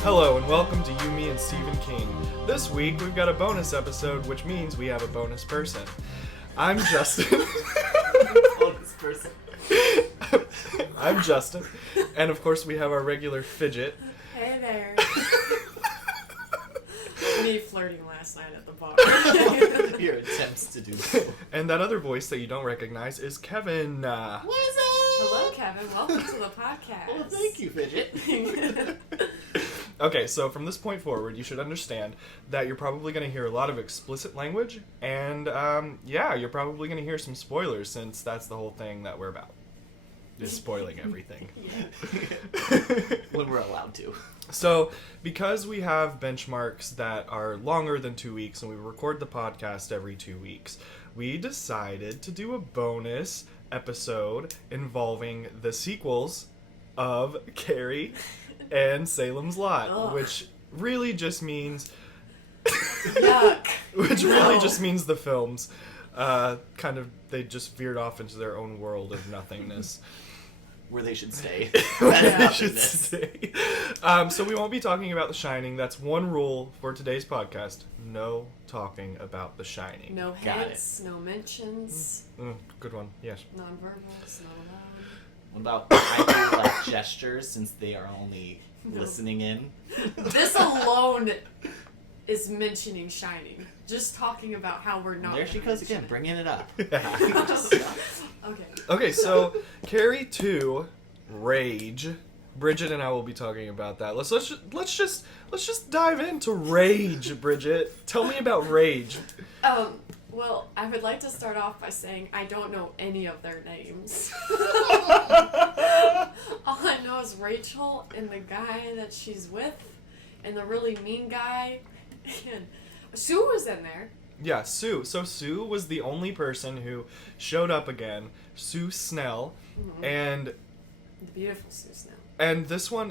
Hello and welcome to You, Me, and Stephen King. This week we've got a bonus episode, which means we have a bonus person. I'm Justin. Bonus person. I'm Justin. And of course we have our regular Fidget. Hey there. Me flirting last night at the bar. Your attempts to do so. And that other voice that you don't recognize is Kevin. What's up? Hello, Kevin. Welcome to the podcast. Well, thank you, Fidget. Okay, so from this point forward, you should understand that you're probably going to hear a lot of explicit language, and you're probably going to hear some spoilers, since that's the whole thing that we're about, is spoiling everything. When we're allowed to. So, because we have benchmarks that are longer than 2 weeks, and we record the podcast every 2 weeks, we decided to do a bonus episode involving the sequels of Carrie and Salem's Lot, Ugh. which really just means Yuck. which really No. just means the films they just veered off into their own world of nothingness. Where they should stay. Where they That's should nothingness. stay. So we won't be talking about The Shining. That's one rule for today's podcast: no talking about The Shining. No Got hints, no mentions, Good one. Yes. non-verbals, no allowed. What about I do like gestures, since they are only No. listening in? This alone is mentioning Shining. Just talking about how we're not. There she gonna goes again, mention bringing it up. it. Okay. Okay, so Carrie 2, Rage. Bridget and I will be talking about that. Let's just dive into Rage, Bridget. Tell me about Rage. Well, I would like to start off by saying I don't know any of their names. All I know is Rachel and the guy that she's with, and the really mean guy. And Sue was in there. Yeah, Sue. So Sue was the only person who showed up again. Sue Snell, and The beautiful Sue Snell.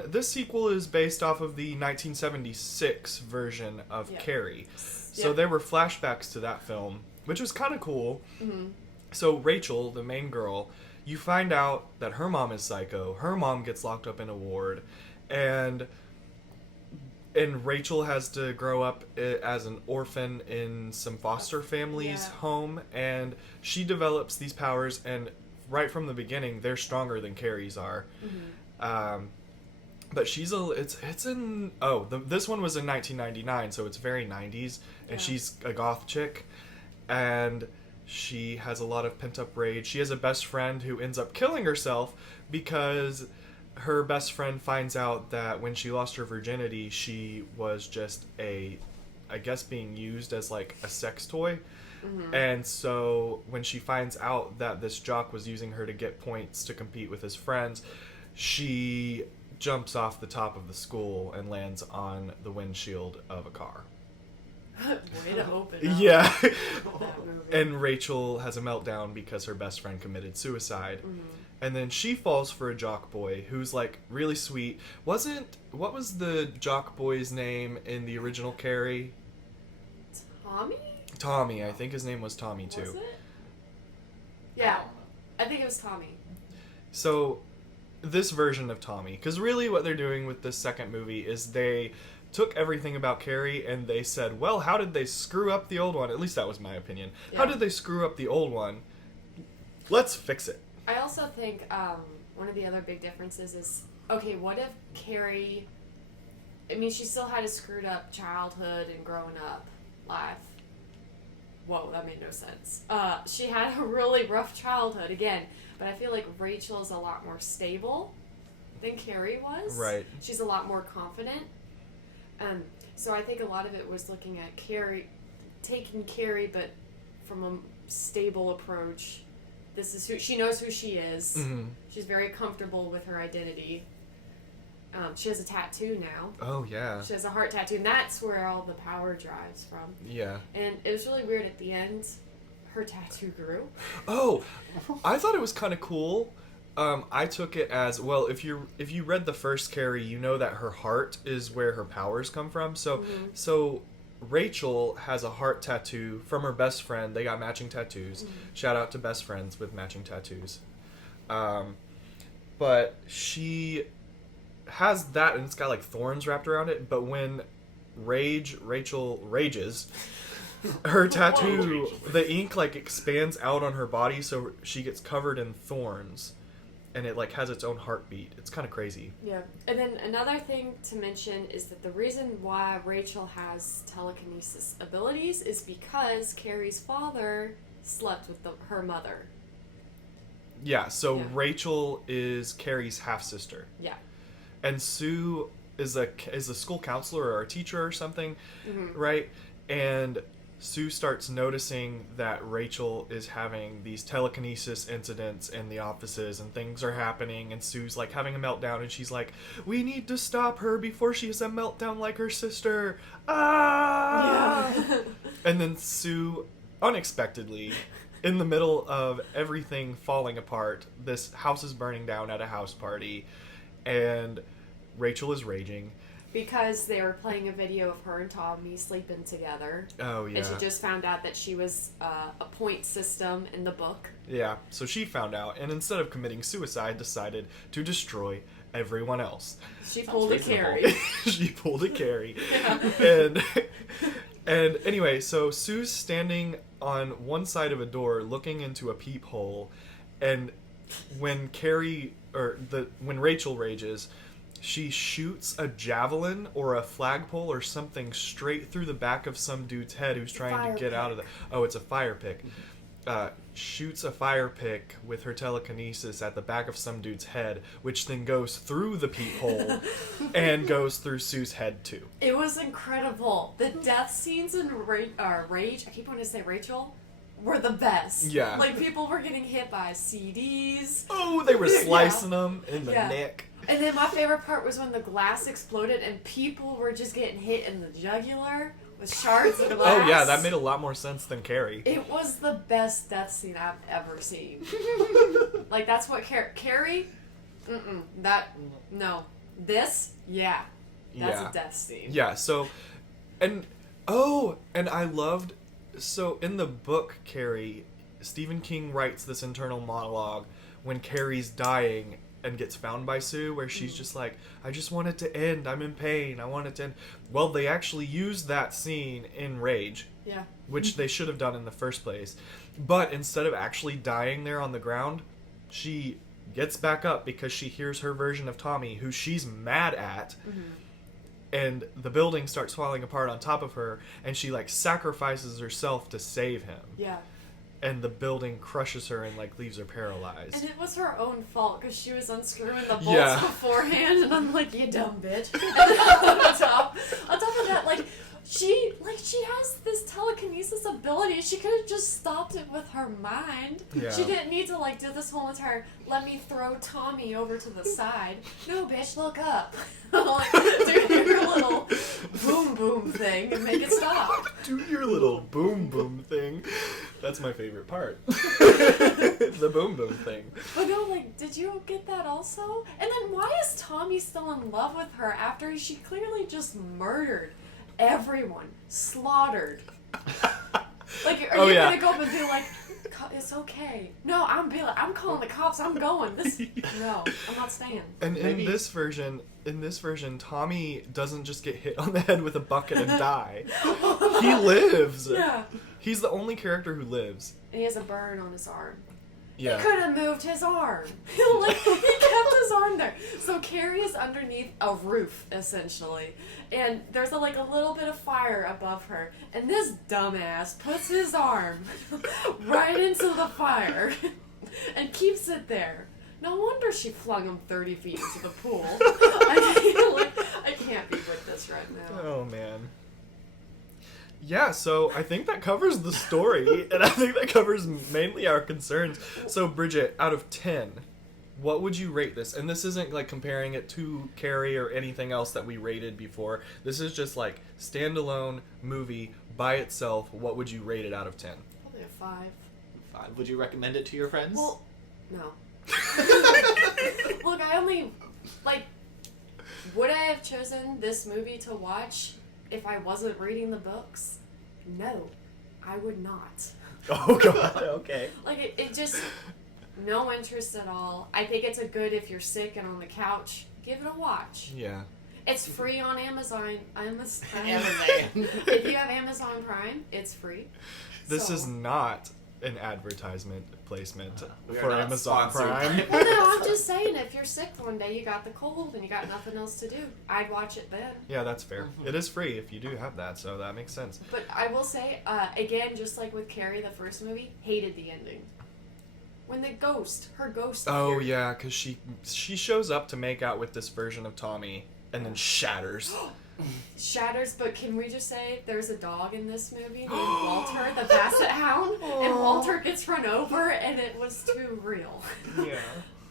this sequel is based off of the 1976 version of Yeah. Carrie. So Yeah. there were flashbacks to that film, which was kind of cool. Mm-hmm. So Rachel, the main girl, you find out that her mom is psycho. Her mom gets locked up in a ward, and Rachel has to grow up as an orphan in some foster family's Yeah. home, and she develops these powers, and right from the beginning, they're stronger than Carrie's are. Mm-hmm. But this one was in 1999, so it's very 90s, and Yeah. she's a goth chick, and she has a lot of pent-up rage. She has a best friend who ends up killing herself because her best friend finds out that when she lost her virginity, she was just being used as like a sex toy. Mm-hmm. And so when she finds out that this jock was using her to get points to compete with his friends, she jumps off the top of the school and lands on the windshield of a car. Way to open up Yeah. that movie. And Rachel has a meltdown because her best friend committed suicide. And then she falls for a jock boy who's like really sweet. What was the jock boy's name in the original Carrie? Tommy? Tommy. I think his name was Tommy too. Was it? Yeah. I think it was Tommy. So this version of Tommy, because really what they're doing with this second movie is they took everything about Carrie and they said, well, how did they screw up the old one? At least that was my opinion. Yeah. How did they screw up the old one? Let's fix it. I also think one of the other big differences is, okay, what if Carrie, I mean, she still had a screwed up childhood and growing up life. Whoa, that made no sense. She had a really rough childhood, again, but I feel like Rachel is a lot more stable than Carrie was. Right. She's a lot more confident. So I think a lot of it was looking at Carrie, taking Carrie, but from a stable approach. This is who she knows who she is. Mm-hmm. She's very comfortable with her identity. She has a tattoo now. Oh, yeah. She has a heart tattoo, and that's where all the power drives from. Yeah. And it was really weird at the end. Her tattoo grew. Oh, I thought it was kind of cool. I took it as, well, if you read the first Carrie, you know that her heart is where her powers come from. So Rachel has a heart tattoo from her best friend. They got matching tattoos. Shout out to best friends with matching tattoos. But she has that, and it's got like thorns wrapped around it. But when Rachel rages, her tattoo, the ink like expands out on her body, so she gets covered in thorns, and it like has its own heartbeat. It's kind of crazy. Yeah. And then another thing to mention is that the reason why Rachel has telekinesis abilities is because Carrie's father slept with her mother. Yeah, so Yeah. Rachel is Carrie's half sister, Yeah. and Sue is a school counselor or a teacher or something, right? And Sue starts noticing that Rachel is having these telekinesis incidents in the offices, and things are happening, and Sue's like having a meltdown, and she's like, "We need to stop her before she has a meltdown like her sister." Ah! Yeah. And then Sue, unexpectedly, in the middle of everything falling apart, this house is burning down at a house party, and Rachel is raging. Because they were playing a video of her and Tommy sleeping together. Oh, yeah. And she just found out that she was a point system in the book. Yeah, so she found out, and instead of committing suicide, decided to destroy everyone else. She Sounds pulled a reasonable. Carrie. She pulled a Carrie. Yeah. And anyway, so Sue's standing on one side of a door looking into a peephole, and when when Rachel rages, she shoots a javelin or a flagpole or something straight through the back of some dude's head who's trying to get out of the... Oh, it's a fire pick. Shoots a fire pick with her telekinesis at the back of some dude's head, which then goes through the peephole and goes through Sue's head too. It was incredible. The death scenes in Rage, I keep wanting to say Rachel, were the best. Yeah. Like, people were getting hit by CDs. Oh, they were slicing them in the Yeah. neck. And then my favorite part was when the glass exploded and people were just getting hit in the jugular with shards of glass. Oh yeah, that made a lot more sense than Carrie. It was the best death scene I've ever seen. Like, that's what Carrie... No. This? Yeah. That's Yeah. a death scene. Yeah, so, and I loved, so in the book, Carrie, Stephen King writes this internal monologue when Carrie's dying and gets found by Sue, where she's just like, "I just want it to end, I'm in pain, I want it to end." Well, they actually used that scene in Rage, Yeah. which they should have done in the first place. But instead of actually dying there on the ground, she gets back up because she hears her version of Tommy, who she's mad at, and the building starts falling apart on top of her, and she like sacrifices herself to save him. Yeah. And the building crushes her and like leaves her paralyzed. And it was her own fault because she was unscrewing the bolts Yeah. beforehand, and I'm like, "You dumb bitch." And then on top of that, like she has this telekinesis ability. She could have just stopped it with her mind. Yeah. She didn't need to like do this whole entire "let me throw Tommy over to the side." No, bitch, look up. Like, do your little boom boom thing and make it stop. Do your little boom boom thing. That's my favorite part. The boom boom thing. But no, like, did you get that also? And then why is Tommy still in love with her after she clearly just murdered everyone? Slaughtered. Like, are Oh, you yeah. gonna go up and be like, "It's okay"? No, I'm calling the cops, I'm going. No, I'm not staying. And Maybe- in this version, Tommy doesn't just get hit on the head with a bucket and die. He lives. Yeah. He's the only character who lives. And he has a burn on his arm. Yeah. He could have moved his arm. Like, he kept his arm there. So Carrie is underneath a roof, essentially. And there's a little bit of fire above her. And this dumbass puts his arm right into the fire and keeps it there. No wonder she flung him 30 feet into the pool. I can't be with this right now. Oh, man. Yeah, so I think that covers the story, and I think that covers mainly our concerns. So, Bridget, out of 10, what would you rate this? And this isn't like comparing it to Carrie or anything else that we rated before. This is just like standalone movie by itself. What would you rate it out of 10? Probably a 5. 5. Would you recommend it to your friends? Well, no. Look, I only, would I have chosen this movie to watch if I wasn't reading the books? No, I would not. Oh, God, okay. It just, no interest at all. I think it's a good if you're sick and on the couch, give it a watch. Yeah. It's free on Amazon. Amazon. If you have Amazon Prime, it's free. This So- is not an advertisement placement We are for not Amazon sponsored. Prime. Well, no, I'm just saying, if you're sick one day, you got the cold, and you got nothing else to do, I'd watch it then. Yeah, that's fair. Mhm. It is free if you do have that, so that makes sense. But I will say, again, just like with Carrie, the first movie, hated the ending. When her ghost Oh appeared. yeah, because she shows up to make out with this version of Tommy and then shatters. Shatters, but can we just say there's a dog in this movie named Walter, the Basset Hound, and Walter gets run over, and it was too real. Yeah.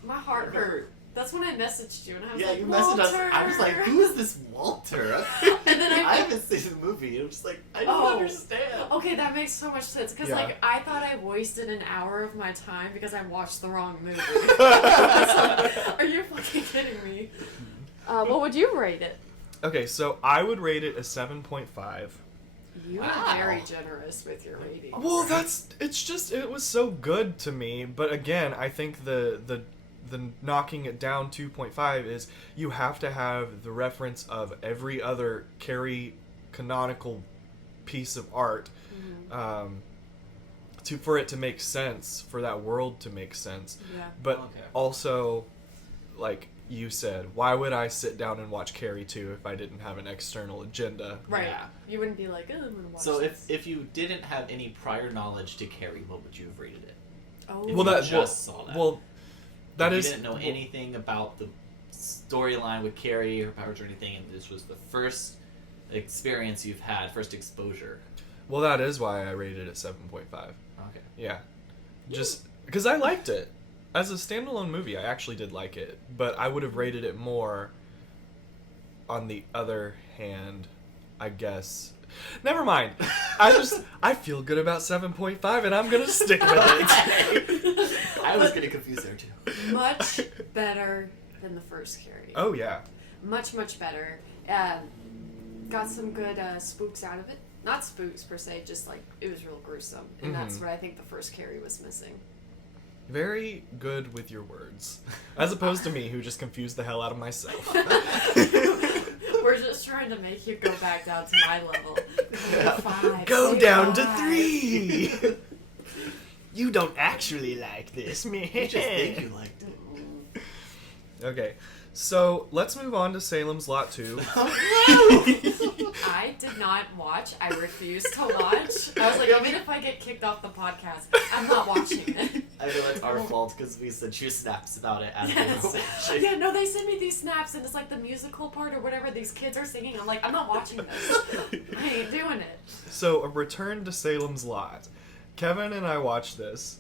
My heart hurt. That's when I messaged you, and I was Yeah, like, you messaged us. Walter. I was like, who is this Walter? And then I haven't seen the movie. I'm just like, I don't Oh. understand. Okay, that makes so much sense, because, Yeah. like, I thought I wasted an hour of my time because I watched the wrong movie. Are you fucking kidding me? What would you rate it? Okay, so I would rate it a 7.5. You Wow. are very generous with your rating. Well, it was so good to me, but again, I think the knocking it down 2.5 is you have to have the reference of every other Carrie canonical piece of art for it to make sense, for that world to make sense. Yeah. But Okay. also, like you said, why would I sit down and watch Carrie 2 if I didn't have an external agenda? Right. Yeah. You wouldn't be like, oh, I'm gonna watch So this. if you didn't have any prior knowledge to Carrie, what would you have rated it? Oh. If Well, you that just saw that. well, that if is you didn't know anything about the storyline with Carrie or powers or anything, and this was the first experience you've had, first exposure. well, that is why I rated it 7.5. Okay. Yeah, just because I liked it as a standalone movie. I actually did like it, but I would have rated it more. On the other hand, I guess. Never mind. I feel good about 7.5, and I'm gonna stick with it. I was getting confused there too. Much better than the first Carrie. Oh yeah. Much, much better. Got some good spooks out of it. Not spooks per se, just like it was real gruesome. And that's Mhm. what I think the first Carrie was missing. Very good with your words, as opposed to me, who just confused the hell out of myself. We're just trying to make you go back down to my level. Yeah. Five, Go say down to five. 3. You don't actually like this, man. You just think you liked it. Okay, so let's move on to Salem's Lot 2. I did not watch. I refused to watch. I was like, even if I get kicked off the podcast, I'm not watching it. I know it's our fault because we sent you snaps about it as Yes. we were watching. Yeah, no, they send me these snaps and it's like the musical part or whatever these kids are singing. I'm like, I'm not watching this. I ain't doing it. So, a return to Salem's Lot. Kevin and I watched this.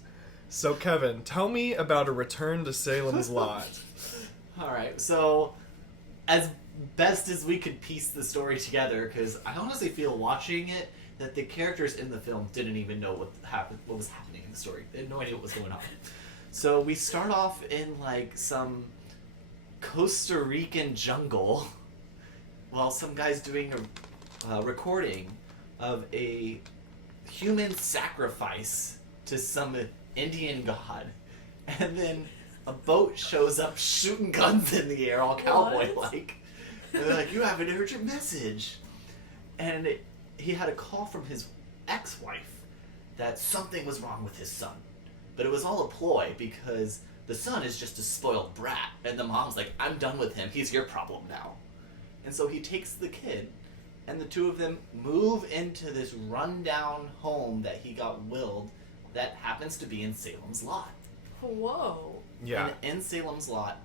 So, Kevin, tell me about a return to Salem's Lot. Alright, so as best as we could piece the story together, because I honestly feel watching it that the characters in the film didn't even know what was happening in the story. They had no idea what was going on. So we start off in like some Costa Rican jungle while some guy's doing a recording of a human sacrifice to some Indian god. And then a boat shows up shooting guns in the air, all cowboy-like. And they're like, you have an urgent message. And he had a call from his ex-wife that something was wrong with his son. But it was all a ploy because the son is just a spoiled brat. And the mom's like, I'm done with him. He's your problem now. And so he takes the kid, and the two of them move into this rundown home that he got willed that happens to be in Salem's Lot. Whoa. Yeah. And in Salem's Lot,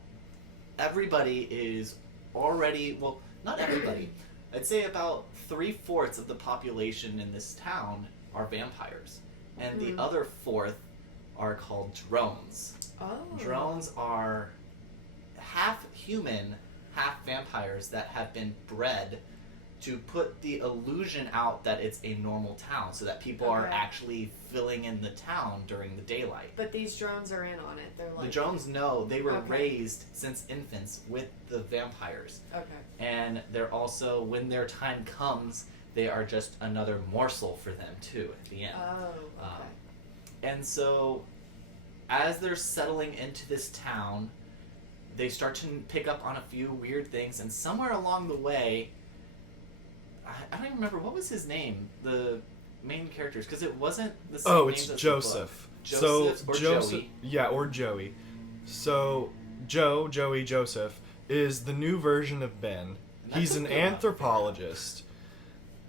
everybody is already, well, not everybody. I'd say about 3/4 of the population in this town are vampires. And Mhm. the other fourth are called drones. Oh. Drones are half human, half vampires that have been bred to put the illusion out that it's a normal town so that people are Okay. actually filling in the town during the daylight. But these drones are in on it. They're like. The drones know they were Okay. raised since infants with the vampires. Okay. And they're also, when their time comes, they are just another morsel for them too at the end. Oh, okay. And so, as they're settling into this town, they start to pick up on a few weird things, and somewhere along the way, I don't even remember what was his name, the main characters, because it wasn't the same Oh, names it's as Joseph. the book. Joseph or Joseph, Joey. yeah, or Joey. So Joey Joseph is the new version of Ben. That's He's a an good one. anthropologist,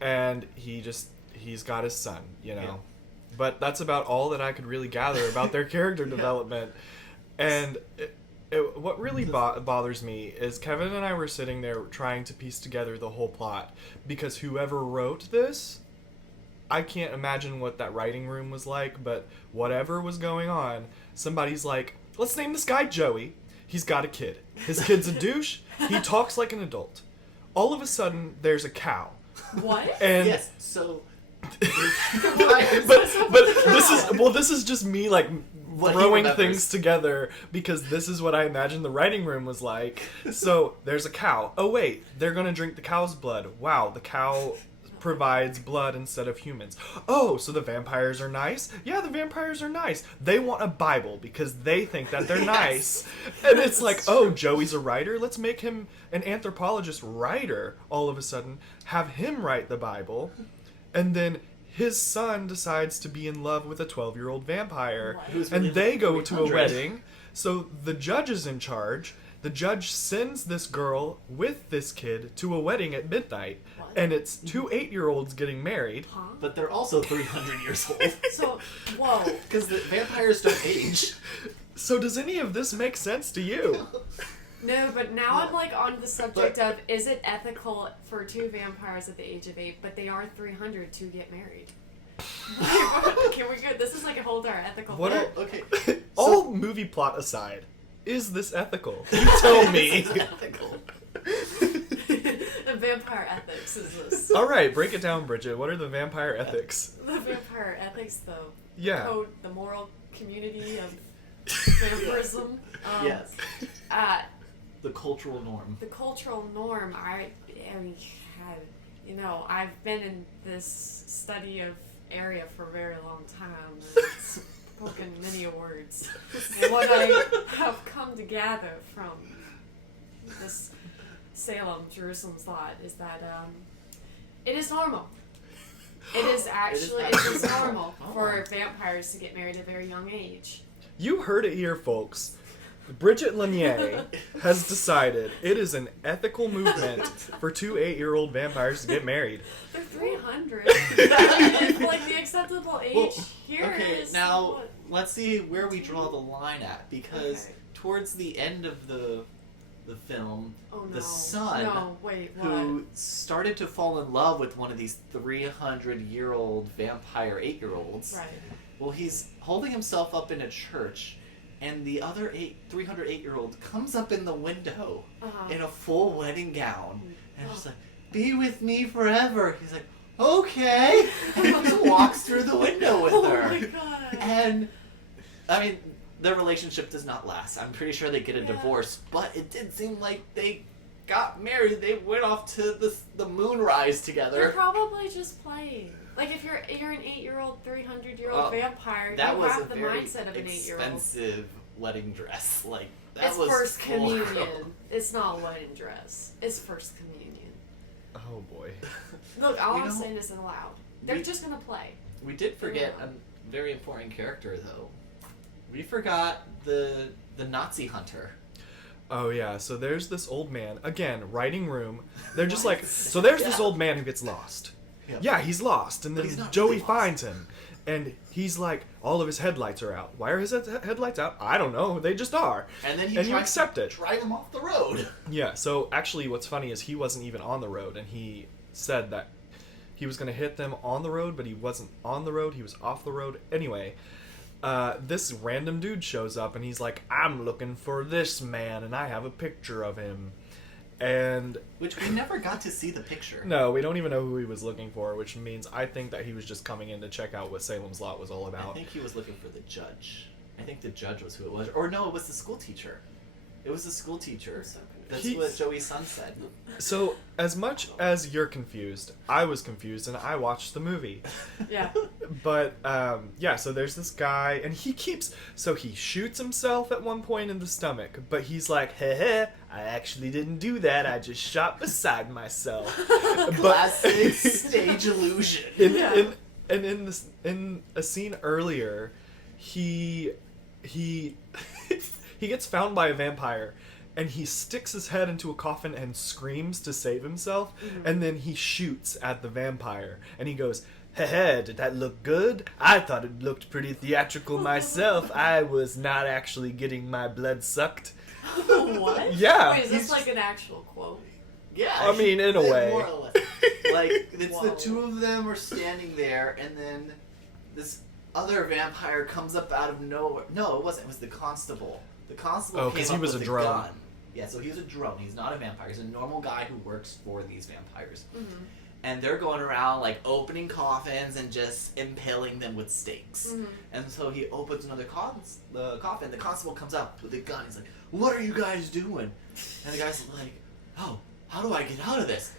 and he's got his son, you know. Yeah. But that's about all that I could really gather about their character development. And what really bothers me is Kevin and I were sitting there trying to piece together the whole plot, because whoever wrote this, I can't imagine what that writing room was like, but whatever was going on, somebody's like, let's name this guy Joey. He's got a kid. His kid's a douche. He talks like an adult. All of a sudden, there's a cow. What? And Yes, so... but this is just me like What he throwing remembers. things together, because this is what I imagine the writing room was like. So there's a cow. Oh wait, they're gonna drink the cow's blood. Wow, the cow provides blood instead of humans. Oh, so the vampires are nice? Yeah, the vampires are nice. They want a Bible because they think that they're Yes. nice. And it's like, oh, Joey's a writer? Let's make him an anthropologist writer all of a sudden. Have him write the Bible. And then his son decides to be in love with a 12-year-old vampire. What? Who's And really they go to a 300. wedding. So the judge is in charge. The judge sends this girl with this kid to a wedding at midnight. What? And it's two 8-year-olds getting married. Huh? But they're also 300 years old. So, whoa. Because the vampires don't age. So does any of this make sense to you? No, but now I'm like on the subject of, is it ethical for two vampires at the age of 8, but they are 300 to get married? Can we go? This is like a whole entire ethical What thing. Okay. All movie plot aside, is this ethical? You tell me. This is ethical. The vampire ethics is this. All right, break it down, Bridget. What are the vampire ethics? The vampire ethics, the Yeah. code, the moral community of vampirism. Yes. The The cultural norm. cultural norm. I mean, you know, I've been in this study of area for a very long time. And it's spoken many words. And what I have come to gather from this Salem, Jerusalem's lot is that it is normal. It is actually it is normal for vampires to get married at a very young age. You heard it here, folks. Bridget Lanier has decided it is an ethical movement for two 8-year-old vampires to get married. They're 300. It's like the acceptable age Well, here okay, is now what? let's see where we draw the line at, because Okay. towards the end of the film, Oh no. the son No, wait, what? who started to fall in love with one of these 300-year-old vampire 8-year-olds. Right. Well, he's holding himself up in a church, and the other 308-year-old comes up in the window Uh-huh. in a full wedding gown, and just like, "Be with me forever." He's like, "Okay," and he just walks through the window with Oh her. my god. And I mean, their relationship does not last. I'm pretty sure they get a Yeah. divorce, but it did seem like they got married. They went off to the moonrise They're together. probably just playing. Like if you're an 8-year-old, 300-year-old vampire, That you was have a the very mindset of an 8-year-old. expensive wedding dress. Like that It's was first full communion. girl. It's not a wedding dress. It's first communion. Oh boy. Look, all You I'm know, saying is allowed. They're we- just gonna play. We did forget Yeah. a very important character, though. We forgot the Nazi hunter. Oh yeah, so there's this old man, again, writing room. They're just What? like, so there's this Yeah. old man who gets lost. Yeah. Yeah, he's lost, and But then he's not Joey really lost. finds him. And he's like, all of his headlights are out. Why are his headlights out? I don't know, they just are. And then he And you tries accept to it. drive him off the road. Yeah, so actually what's funny is he wasn't even on the road, and he said that he was going to hit them on the road, but he wasn't on the road, he was off the road. Anyway, this random dude shows up, and he's like, I'm looking for this man, and I have a picture of him. And Which we never got to see the picture. no, we don't even know who he was looking for, which means I think that he was just coming in to check out what Salem's Lot was all I about. think he was looking for the judge. I think the judge was who it was. Or no, it was the school teacher. It was the school teacher. I'm so confused. That's He's- what Joey's son said. So, as much as you're confused, I was confused and I watched the movie. Yeah. But, yeah, so there's this guy, and he shoots himself at one point in the stomach, but he's like, heh, I actually didn't do that, I just shot beside myself. Classic stage illusion. In a scene earlier, he gets found by a vampire, and he sticks his head into a coffin and screams to save himself, and then he shoots at the vampire, and he goes, heh, did that look good? I thought it looked pretty theatrical myself. I was not actually getting my blood sucked. What? Yeah. Wait, is this like an actual quote? Yeah. I mean, in a way. More or less. Like, it's the Whoa. two of them are standing there, and then this other vampire comes up out of nowhere. No, it wasn't. It was the constable. The constable Oh, came 'cause he up was with a a drone. gun. Yeah, so he was a drone. He's not a vampire. He's a normal guy who works for these vampires. Mm-hmm. And they're going around, like, opening coffins and just impaling them with stakes. Mm-hmm. And so he opens another coffin. The constable comes up with a gun. He's like, what are you guys doing? And the guy's like, oh, how do I get out of this?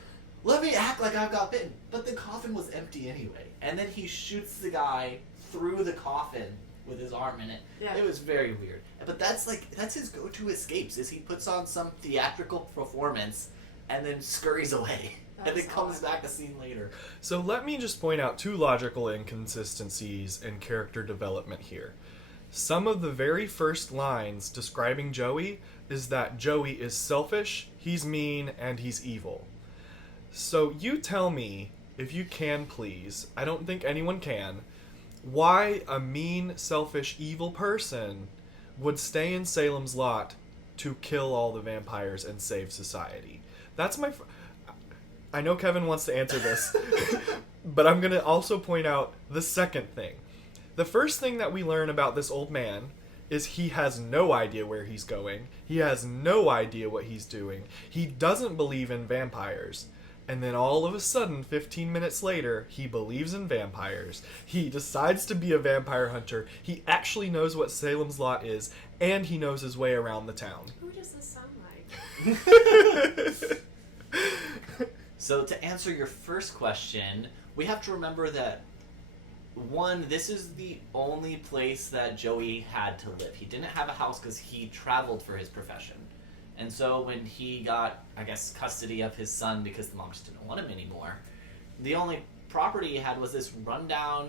Let me act like I've got bitten. But the coffin was empty anyway. And then he shoots the guy through the coffin with his arm in it. Yeah. It was very weird. But that's his go-to escapes, is he puts on some theatrical performance and then scurries away. And then That's comes odd. back a scene later. So let me just point out two logical inconsistencies in character development here. Some of the very first lines describing Joey is that Joey is selfish, he's mean, and he's evil. So you tell me, if you can please, I don't think anyone can, why a mean, selfish, evil person would stay in Salem's Lot to kill all the vampires and save society. That's my... I know Kevin wants to answer this, but I'm going to also point out the second thing. The first thing that we learn about this old man is he has no idea where he's going. He has no idea what he's doing. He doesn't believe in vampires. And then all of a sudden, 15 minutes later, he believes in vampires. He decides to be a vampire hunter. He actually knows what Salem's Lot is, and he knows his way around the town. Who does this sound like? So to answer your first question, we have to remember that, one, this is the only place that Joey had to live. He didn't have a house because he traveled for his profession. And so when he got, I guess, custody of his son because the mom just didn't want him anymore, the only property he had was this rundown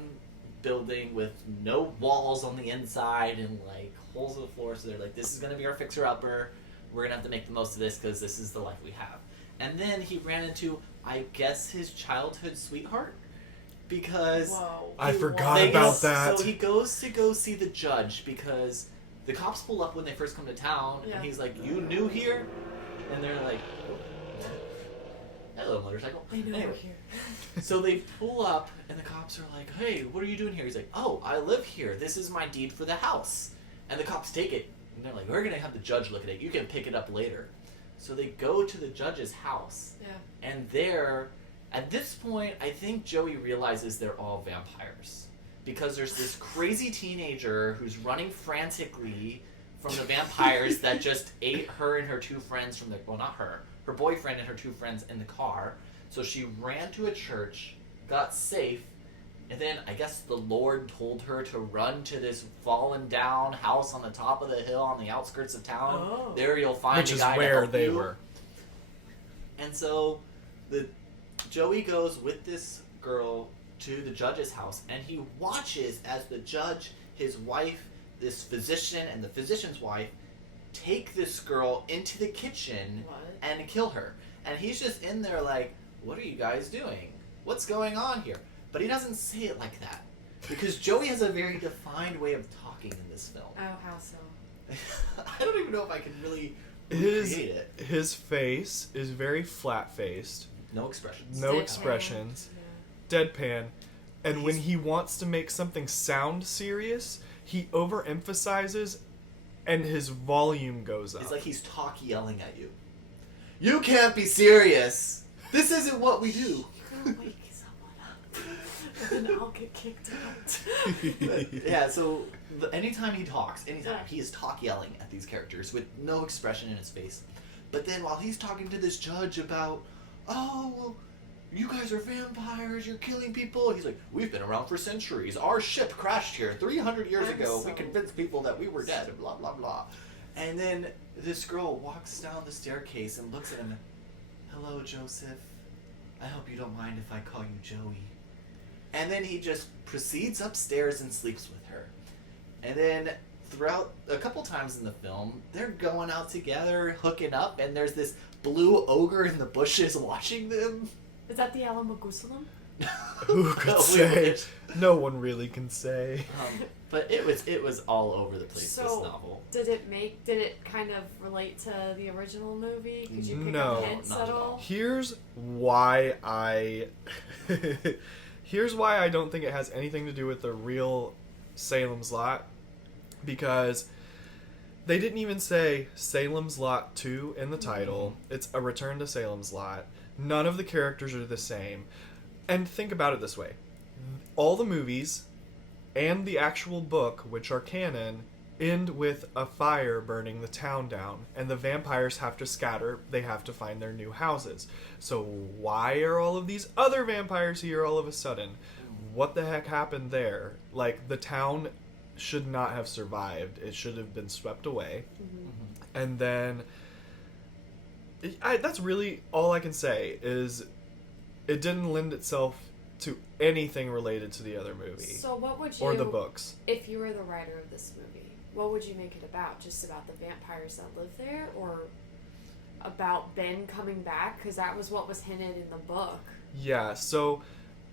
building with no walls on the inside and, like, holes in the floor. So they're like, this is going to be our fixer-upper. We're going to have to make the most of this because this is the life we have. And then he ran into, I guess, his childhood sweetheart. Because Whoa. I He forgot was- about that. So he goes to go see the judge because the cops pull up when they first come to town, Yeah. and he's like, "You new here?" And they're like, "Oh, hello, motorcycle." I know Anyway, we're here. so they pull up, and the cops are like, "Hey, what are you doing here?" He's like, "Oh, I live here. This is my deed for the house." And the cops take it, and they're like, "We're gonna have the judge look at it. You can pick it up later." So they go to the judge's house, Yeah. and there, at this point, I think Joey realizes they're all vampires. Because there's this crazy teenager who's running frantically from the vampires that just ate her and her two friends from the... Well, not her. Her boyfriend and her two friends in the car. So she ran to a church, got safe, and then I guess the Lord told her to run to this fallen down house on the top of the hill on the outskirts of town. Oh. There you'll find Which a is guy to where help they you. were. And so Joey goes with this girl to the judge's house, and he watches as the judge, his wife, this physician, and the physician's wife take this girl into the kitchen What? and kill her. And he's just in there like, what are you guys doing? What's going on here? But he doesn't say it like that. Because Joey has a very defined way of talking in this film. Oh, how so? I don't even know if I can really His recreate it. his face is very flat-faced, No expressions. no Deadpan. expressions, Yeah. deadpan, and when he wants to make something sound serious, he overemphasizes, and his volume goes up. It's like he's talk yelling at you. You can't be serious. This isn't what we do. Go wake someone up. And then I'll get kicked out. Yeah, so anytime he talks, he is talk yelling at these characters with no expression in his face. But then while he's talking to this judge about, oh, well, you guys are vampires, you're killing people, he's like, we've been around for centuries. Our ship crashed here 300 years ago. We convinced people that we were dead, and blah, blah, blah. And then this girl walks down the staircase and looks at him. Hello, Joseph. I hope you don't mind if I call you Joey. And then he just proceeds upstairs and sleeps with her. And then throughout a couple times in the film, they're going out together, hooking up, and there's this blue ogre in the bushes watching them. Is that the Allamagoosalum? Who could say? No one really can say. But it was all over the place, this novel. Did it kind of relate to the original movie? Could you pick No, up hints not at at all? all. Here's why I don't think it has anything to do with the real Salem's Lot, because they didn't even say Salem's Lot 2 in the title. It's A Return to Salem's Lot. None of the characters are the same. And think about it this way. All the movies and the actual book, which are canon, end with a fire burning the town down, and the vampires have to scatter. They have to find their new houses. So why are all of these other vampires here all of a sudden? What the heck happened there? Like, the town should not have survived. It should have been swept away. Mm-hmm. And then that's really all I can say, is it didn't lend itself to anything related to the other movie. So what would you... Or the books. If you were the writer of this movie, what would you make it about? Just about the vampires that live there? Or about Ben coming back? Because that was what was hinted in the book. Yeah, so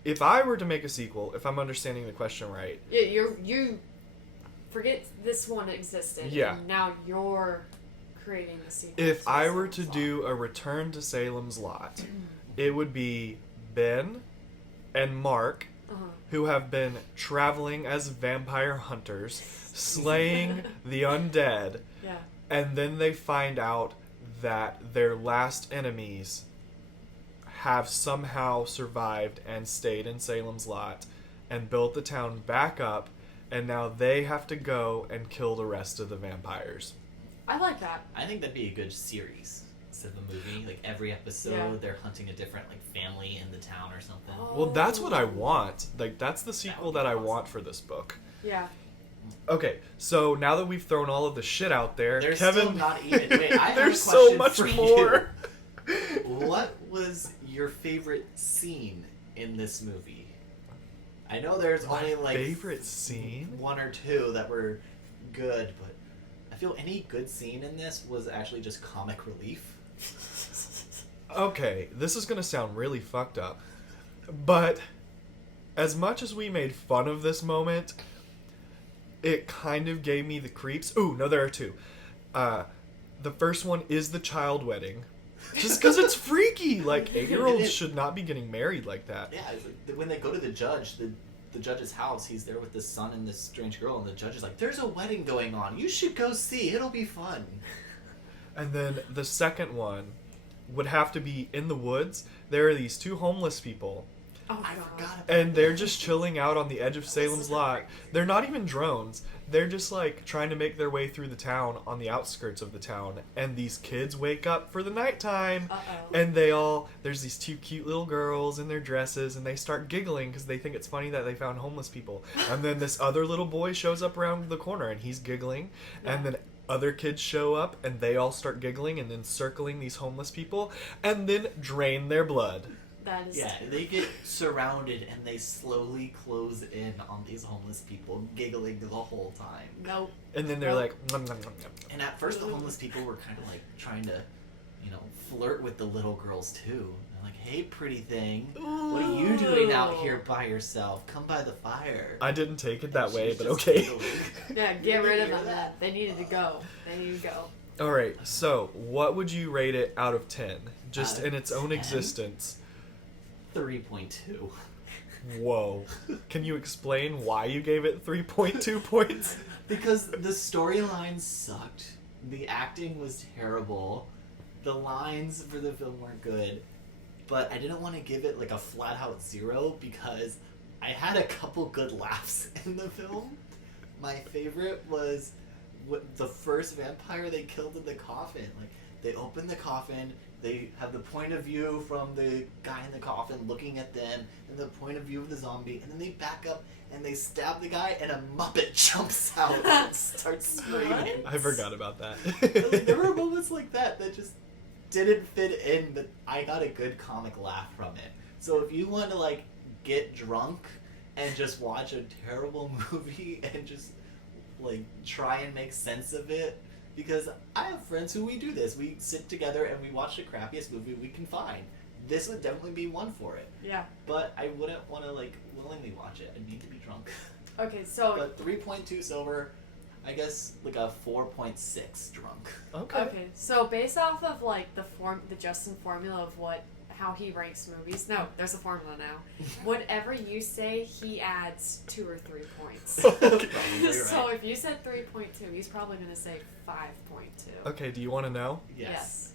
if I were to make a sequel, if I'm understanding the question right... Yeah, you forget this one existed. Yeah. And now you're creating the sequel. If I were Salem's to Lot. do A Return to Salem's Lot, it would be Ben and Mark, who have been traveling as vampire hunters, slaying the undead, Yeah. and then they find out that their last enemies have somehow survived and stayed in Salem's Lot and built the town back up, and now they have to go and kill the rest of the vampires. I like that. I think that'd be a good series instead of a movie. Like, every episode, they're hunting a different, like, family in the town or something. Oh. Well, that's what I want. Like, that's the sequel would be that I awesome. want for this book. Yeah. Okay, so now that we've thrown all of the shit out there, There's Kevin, still not even... Wait, I have a there's so question much for more. you. What was your favorite scene in this movie? I know there's only, like... Favorite scene? one or two that were good, but I feel any good scene in this was actually just comic relief. Okay, this is gonna sound really fucked up, but as much as we made fun of this moment, it kind of gave me the creeps. Ooh, no, there are two. The first one is the child wedding. Just because it's freaky. Like, 8-year-olds should not be getting married like that. Yeah, it's like, when they go to the judge, the judge's house, he's there with this son and this strange girl, and the judge is like, there's a wedding going on. You should go see. It'll be fun. And then the second one would have to be in the woods. There are these two homeless people, Oh, I God. forgot about and they're just chilling out on the edge of Salem's Lot. They're not even drones. They're just, like, trying to make their way through the town on the outskirts of the town. And these kids wake up for the nighttime. Uh-oh. And there's these two cute little girls in their dresses, and they start giggling because they think it's funny that they found homeless people. And then this other little boy shows up around the corner, and he's giggling. And then other kids show up, and they all start giggling and then circling these homeless people, and then drain their blood. That is... Yeah, they get surrounded and they slowly close in on these homeless people, giggling the whole time. Nope. And then they're like, nom, nom, nom, nom. And at first, the homeless people were kind of like trying to, flirt with the little girls too. They're like, "Hey, pretty thing, what are you doing out here by yourself? Come by the fire." I didn't take it that And way, she's but just okay. giggling. Yeah, get rid of Hear them. that? They needed to go. They need to go. Alright, so what would you rate it out of 10? Just Out of in its own 10? existence. 3.2. Whoa. Can you explain why you gave it 3.2 points? Because the storyline sucked. The acting was terrible. The lines for the film weren't good. But I didn't want to give it like a flat out 0 because I had a couple good laughs in the film. My favorite was the first vampire they killed in the coffin. Like, They open the coffin. They have the point of view from the guy in the coffin looking at them, and the point of view of the zombie, and then they back up and they stab the guy, and a Muppet jumps out and starts screaming. I forgot about that. Like, there were moments like that just didn't fit in, but I got a good comic laugh from it. So if you want to like get drunk and just watch a terrible movie and just like try and make sense of it, because I have friends who we do this. We sit together and we watch the crappiest movie we can find. This would definitely be one for it. Yeah. But I wouldn't want to like willingly watch it. I'd need to be drunk. Okay, so. But 3.2 sober, I guess like a 4.6 drunk. Okay, so based off of like the Justin formula of how he ranks movies. No, there's a formula now. Whatever you say, he adds 2 or 3 points. Probably right. So if you said 3.2, he's probably going to say 5.2. Okay, do you want to know? Yes.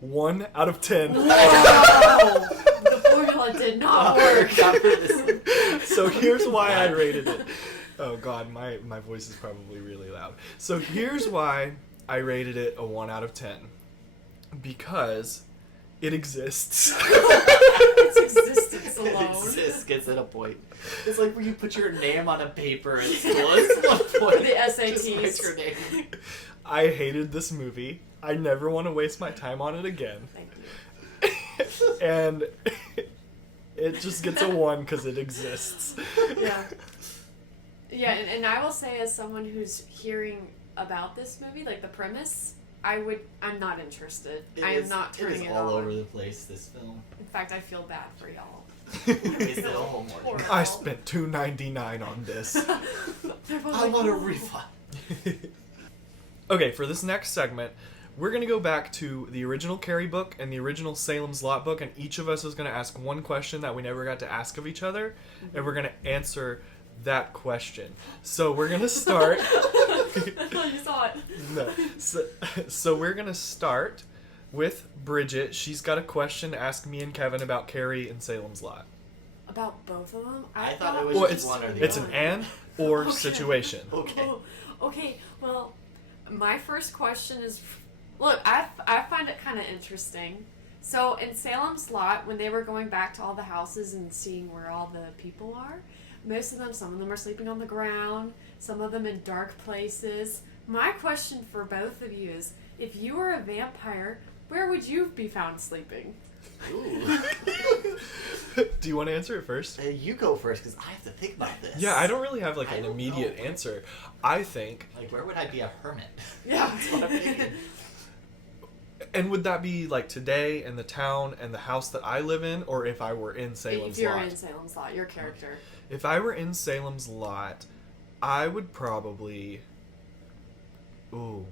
1 out of 10. Whoa! The formula did not work. Not for this. So here's why I rated it. Oh god, my voice is probably really loud. So here's why I rated it a 1 out of 10. Because it exists. Its existence It alone. exists gets at a point. It's like when you put your name on a paper in school. It's 1 point. The SATs. Just write your name. I hated this movie. I never want to waste my time on it again. Thank you. And it just gets a 1 because it exists. Yeah. Yeah, and I will say, as someone who's hearing about this movie, like the premise, I'm not interested. I am not turning it all on. over the place, this film. In fact, I feel bad for y'all. Wasted a whole morning. Poor I y'all. spent $2.99 on this. They're both I like, want a "Ooh." refund. Okay, for this next segment, we're going to go back to the original Carrie book and the original Salem's Lot book, and each of us is going to ask one question that we never got to ask of each other, and we're going to answer that question. So we're going to start... You saw it. No. So we're going to start with Bridget. She's got a question to ask me and Kevin about Carrie and Salem's Lot. About both of them? I thought it was Well, just it's one or the it's other. an and or Okay. situation. Okay. Oh, okay, well, my first question is, look, I find it kind of interesting. So in Salem's Lot, when they were going back to all the houses and seeing where all the people are, some of them are sleeping on the ground, some of them in dark places. My question for both of you is, if you were a vampire, where would you be found sleeping? Ooh. Do you want to answer it first? You go first, because I have to think about this. Yeah, I don't really have like I an don't immediate know. answer. I think, Like, where would I be a hermit? Yeah. That's what I'm thinking. and would that be like today in the town and the house that I live in, or if I were in Salem's If you're Lot? in Salem's Lot, your character. If I were in Salem's Lot, I would probably... Ooh,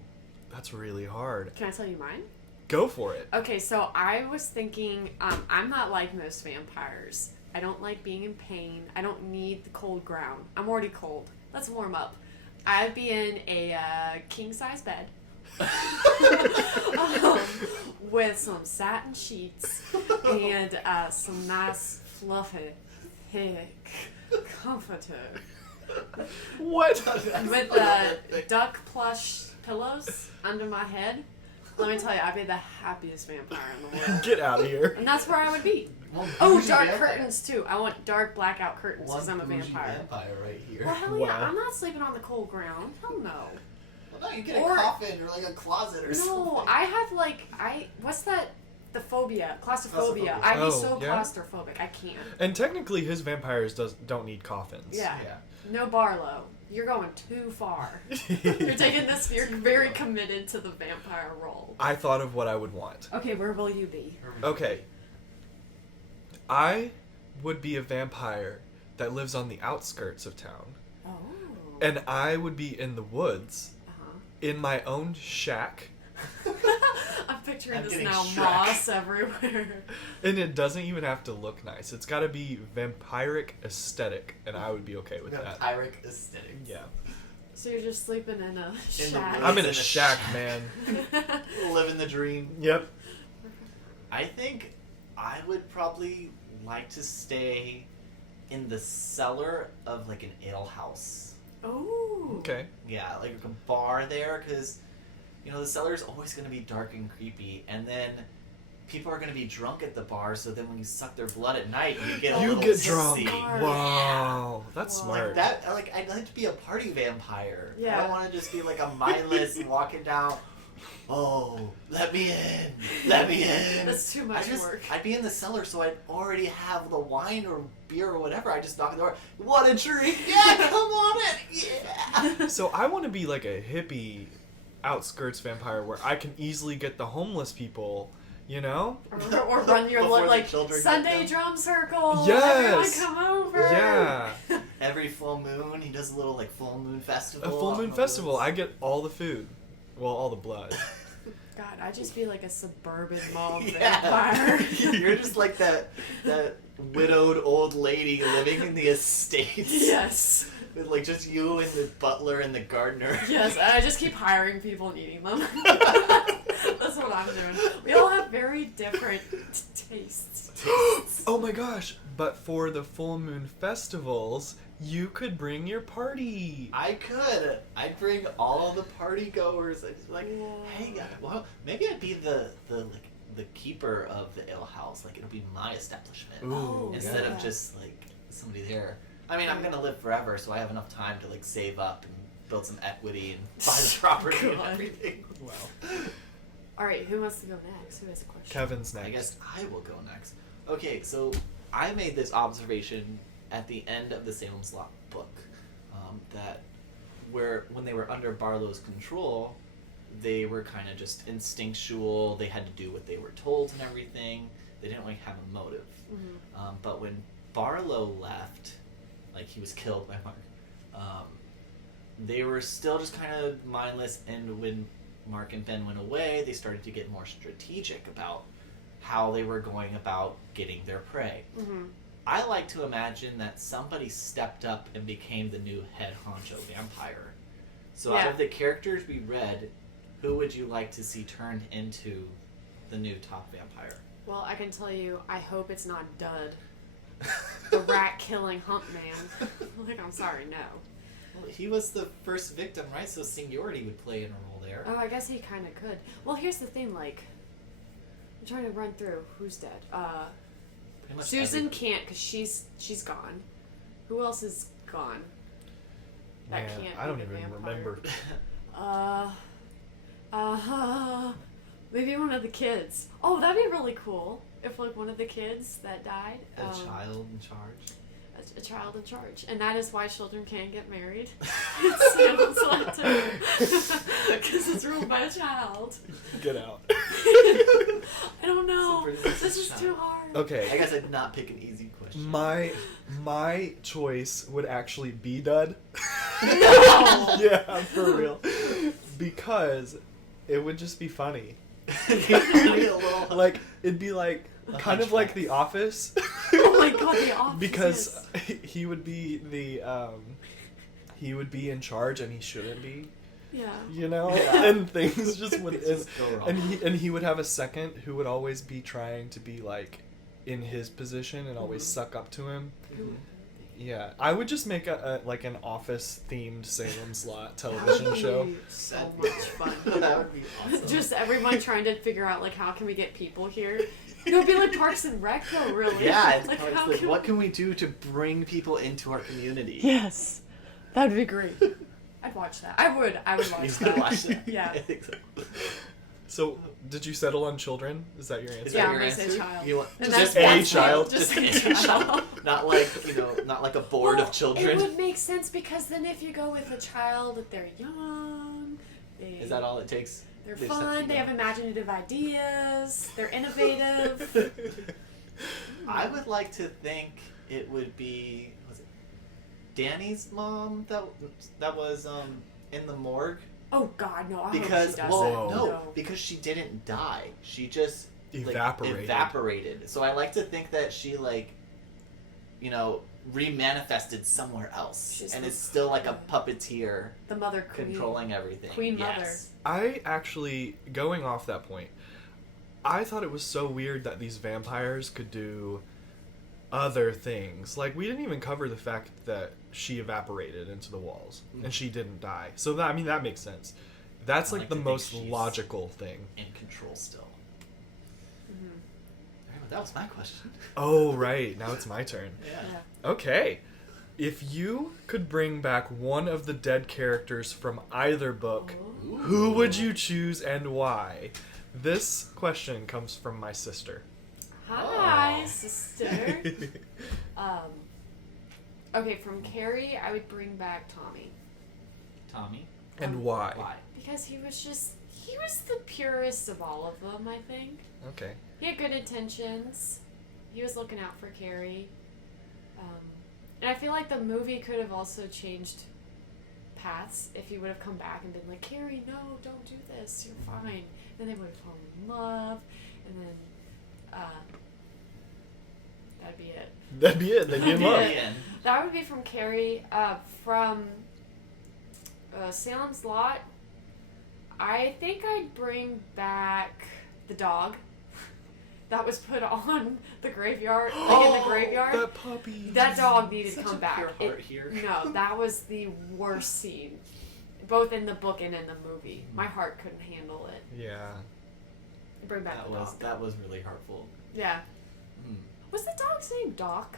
that's really hard. Can I tell you mine? Go for it. Okay, so I was thinking, I'm not like most vampires. I don't like being in pain. I don't need the cold ground. I'm already cold. Let's warm up. I'd be in a king-size bed with some satin sheets and some nice, fluffy, thick comforter What? with duck plush pillows under my head. Let me tell you, I'd be the happiest vampire in the world. Get out of here. And that's where I would be. Well, Oh, bougie dark vampire. curtains too. I want dark blackout curtains because I'm a One bougie vampire. vampire right here. Well, hell yeah, Wow. I'm not sleeping on the cold ground. Hell no. Well, no, you get a Or- coffin or like a closet or something. No, I have what's that? The phobia, claustrophobia. Claustrophobia. I'd be Oh, so yeah? claustrophobic. I can't. And technically, his vampires don't need coffins. Yeah. Yeah. No Barlow. You're going too far. You're taking this. You're very committed to the vampire role. I thought of what I would want. Okay, where will you be? Okay. I would be a vampire that lives on the outskirts of town. Oh. And I would be in the woods, Uh-huh. in my own shack. I'm picturing I'm this getting now. Shrek. Moss everywhere. And it doesn't even have to look nice. It's got to be vampiric aesthetic, and I would be okay with that. Vampiric aesthetic. Yeah. So you're just sleeping in a the shack. I'm in in a a shack, shack. man. Living the dream. Yep. I think I would probably like to stay in the cellar of like an ale house. Oh. Okay. Yeah, like a bar there, because the cellar's always going to be dark and creepy, and then people are going to be drunk at the bar, so then when you suck their blood at night, you get a You little get tipsy. drunk. Yeah. Wow, that's Wow. smart. That, I'd like to be a party vampire. Yeah. I don't want to just be like a mindless walking down. Oh, let me in! Let me in! That's too much work. I'd be in the cellar, so I'd already have the wine or beer or whatever. I just knock on the door. Want a drink? Yeah, come on in! Yeah! So I want to be like a hippie outskirts vampire where I can easily get the homeless people, you know? Or run your Before the like children Sunday get them. drum circle. Yes. Everyone come over. Yeah. Every full moon, he does a little like full moon festival. A full moon out festival. in the I get all the food. Well, all the blood. God, I'd just be like a suburban mob Yeah. vampire. You're just like that widowed old lady living in the estates. Yes. With like just you and the butler and the gardener. Yes, and I just keep hiring people and eating them. That's what I'm doing. We all have very different tastes. Oh my gosh. But for the full moon festivals, you could bring your party. I could. I'd bring all the party goers. I'd just be like, hey guys, well, maybe I'd be the keeper of the ale house. Like it'll be my establishment Ooh, instead yeah. of just like somebody there. I mean, I'm gonna live forever, so I have enough time to like save up and build some equity and buy the property and God. everything. Wow. All right, who wants to go next? Who has a question? Kevin's next. I guess I will go next. Okay, so I made this observation at the end of the Salem's Lot book, that when they were under Barlow's control, they were kind of just instinctual. They had to do what they were told and everything. They didn't like have a motive. Mm-hmm. But when Barlow left, like he was killed by Mark, they were still just kind of mindless. And when Mark and Ben went away, they started to get more strategic about how they were going about getting their prey. Mm-hmm. I like to imagine that somebody stepped up and became the new head honcho vampire. So out Yeah. of the characters we read, who would you like to see turned into the new top vampire? Well, I can tell you, I hope it's not Dud, the rat-killing hump man. Like, I'm sorry, no. Well, he was the first victim, right? So seniority would play in a role there. Oh, I guess he kind of could. Well, here's the thing, like, I'm trying to run through who's dead. Pretty much Susan everybody. can't because she's gone. Who else is gone? That Man, can't I don't be the even vampire. remember. Maybe one of the kids. Oh, that'd be really cool if like one of the kids that died. A child in charge. A child in charge, and that is why children can't get married. It's because it's ruled by a child. Get out. I don't know. So pretty much This a is child. too hard. Okay. I guess I'd not pick an easy question. My choice would actually be Dud. No. Yeah, for real. Because it would just be funny. Like it'd be like The kind of like Hunchback. The Office. Oh my god, the office. Because he would be he would be in charge and he shouldn't be, Yeah. you know? Yeah. And things just would Just go wrong. and he would have a second who would always be trying to be like in his position and always Mhm. suck up to him. Who- Yeah, I would just make a like an Office themed Salem's Lot That would television be show. So That'd much be- fun. That would be awesome. Just everyone trying to figure out like how can we get people here. It would be like Parks and Rec though, really. Yeah, it's like, like, how what can we do to bring people into our community? Yes, that would be great. I'd watch that. I would watch You that. would watch that. Yeah. I think so. So, did you settle on children? Is that your answer? Is Yeah, that I'm your gonna say answer? child. You want And Just that's a child? Just Just a a child. not like not like a board Well, of children. It would make sense because then if you go with a child, if they're young, Is that all it takes? They're They just have to fun. be They young. have imaginative ideas. They're innovative. I would like to think it would be was it Danny's mom that was in the morgue Oh God, no! I because hope she well doesn't. no because she didn't die, she just like, Evaporated. evaporated. So I like to think that she like remanifested somewhere else She's and the- is still like a puppeteer The mother queen. controlling everything. Queen mother. Yes. I actually, going off that point, I thought it was so weird that these vampires could do other things. Like, we didn't even cover the fact that she evaporated into the walls and she didn't die. So, that makes sense. That's I like like the to think most she's- logical thing. In control still. Mhm. Alright, well, that was my question. Oh, right. Now it's my turn. Yeah. Okay. If you could bring back one of the dead characters from either book, Oh. who would you choose and why? This question comes from my sister. Hi, Oh. sister. Okay, from Carrie, I would bring back Tommy. Tommy? And why? Why? Because he was the purest of all of them, I think. Okay. He had good intentions. He was looking out for Carrie. And I feel like the movie could have also changed paths if he would have come back and been like, Carrie, no, don't do this, you're fine. Then they would have fallen in love, and then, that'd be it. That'd be it. They'd be in love. Yeah. That would be from Carrie. From Salem's Lot, I think I'd bring back the dog that was put on the graveyard, like in the graveyard. That puppy. That dog needed to Such come a back. pure heart here. No, that was the worst scene, both in the book and in the movie. My heart couldn't handle it. Yeah. Bring back That the was dog. that was really hurtful. Yeah. Hmm. Was the dog's name Doc?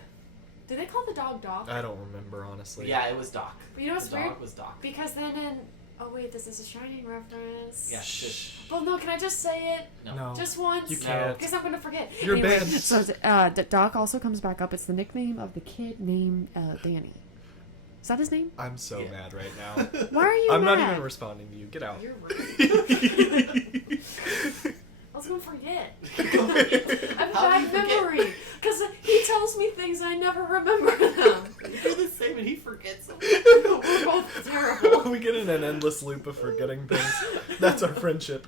Did they call the dog Doc? I don't remember, honestly. Yeah, it was Doc. But you know what's the weird? dog was Doc. Because then in... Oh wait, this is a Shining reference. Yeah, shush. Well, no, can I just say it? No. Just once? You can't. Because I'm going to forget. You're Anyway, banned. So the Doc also comes back up. It's the nickname of the kid named Danny. Is that his name? I'm so Yeah. mad right now. Why are you I'm mad? not even responding to you. Get out. You're right. I was going to forget. I have a How do you bad forget? memory. Because he tells me things I never remember them. You're the same and he forgets them. We're both terrible. We get in an endless loop of forgetting things. That's our friendship.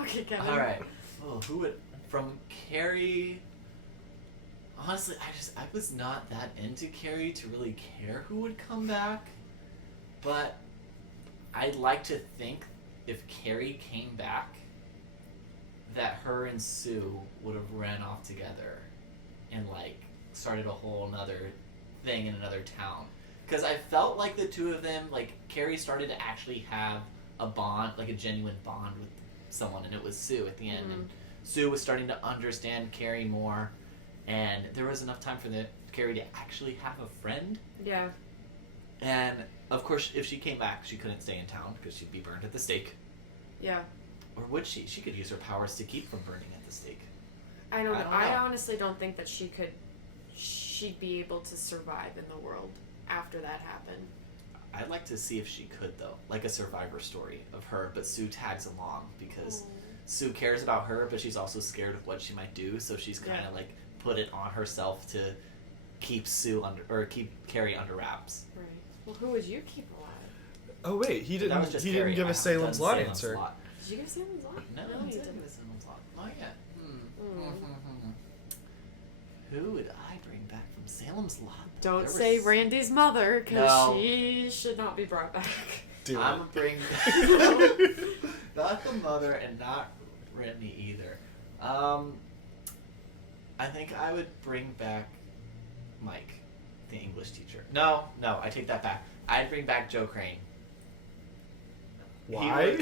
Okay, Kevin. Alright. Oh, who would from Carrie honestly I was not that into Carrie to really care who would come back. But I'd like to think if Carrie came back that her and Sue would have ran off together and like started a whole nother thing in another town. Because I felt like the two of them, like Carrie started to actually have a bond, like a genuine bond with someone, and it was Sue at the end. And Sue was starting to understand Carrie more, and there was enough time for Carrie to actually have a friend. Yeah. And of course, if she came back, she couldn't stay in town because she'd be burned at the stake. Yeah. Or would she? She could use her powers to keep from burning at the stake. I don't know. I don't I know. honestly don't think that she'd be able to survive in the world after that happened. I'd like to see if she could, though. Like a survivor story of her, but Sue tags along because Sue cares about her, but she's also scared of what she might do, so she's kind of like put it on herself to keep keep Carrie under wraps. Right. Well, who would you keep alive? Oh wait, he That was didn't. just He Carrie. didn't give I a haven't Salem's done Lot Salem's answer. Lot. Did you give Salem's Lot? No, you I didn't didn't. give a Salem's Lot. Not yet. Mm. Who would I bring back from Salem's Lot? Don't There say was- Randy's mother, because No. she should not be brought back. Do I'm it. gonna bring not the mother and not Rennie either. I think I would bring back Mike, the English teacher. No, I take that back. I'd bring back Joe Crane. He Why?